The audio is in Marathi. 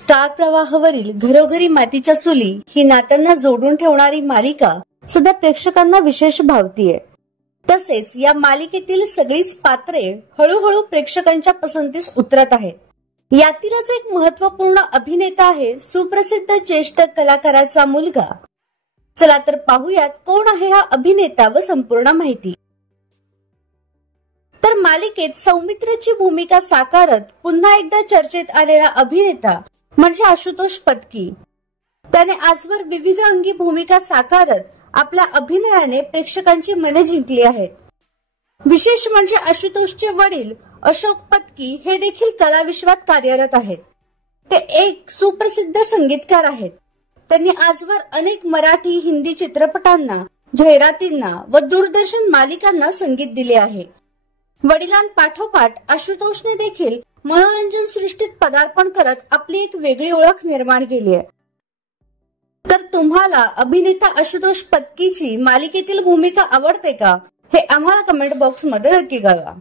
स्टार प्रवाहावरील घरोघरी मातीच्या चुली ही नात्यांना जोडून ठेवणारी मालिका सध्या प्रेक्षकांना विशेष भावतीये। तसेच या मालिकेतील सगळीच पात्रे हळूहळू प्रेक्षकांच्या पसंतीस उतरत आहेत। यातीलच एक महत्त्वपूर्ण अभिनेता आहे सुप्रसिद्ध ज्येष्ठ कलाकाराचा मुलगा। चला तर पाहूयात कोण आहे हा अभिनेता व संपूर्ण माहिती। तर मालिकेत सौमित्रची भूमिका साकारत पुन्हा एकदा चर्चेत आलेला अभिनेता म्हणजे आशुतोष पत्की। त्याने आजवर विविध अंगी भूमिका साकारत आपल्या अभिनयाने प्रेक्षकांची मने जिंकली आहेत। विशेष म्हणजे आशुतोषचे वडील अशोक पत्की हे देखील कलाविश्वात कार्यरत आहेत। ते एक सुप्रसिद्ध संगीतकार आहेत। त्यांनी आजवर अनेक मराठी, हिंदी चित्रपटांना, जाहिरातींना व दूरदर्शन मालिकांना संगीत दिले आहे। वडिलांपाठोपाठ आशुतोषने देखील मनोरंजन सृष्टीत पदार्पण करत आपली एक वेगळी ओळख निर्माण केली आहे। तर तुम्हाला अभिनेता आशुतोष पत्कीची मालिकेतील भूमिका आवडते का? हे आम्हाला कमेंट बॉक्स मध्ये नक्की कळवा।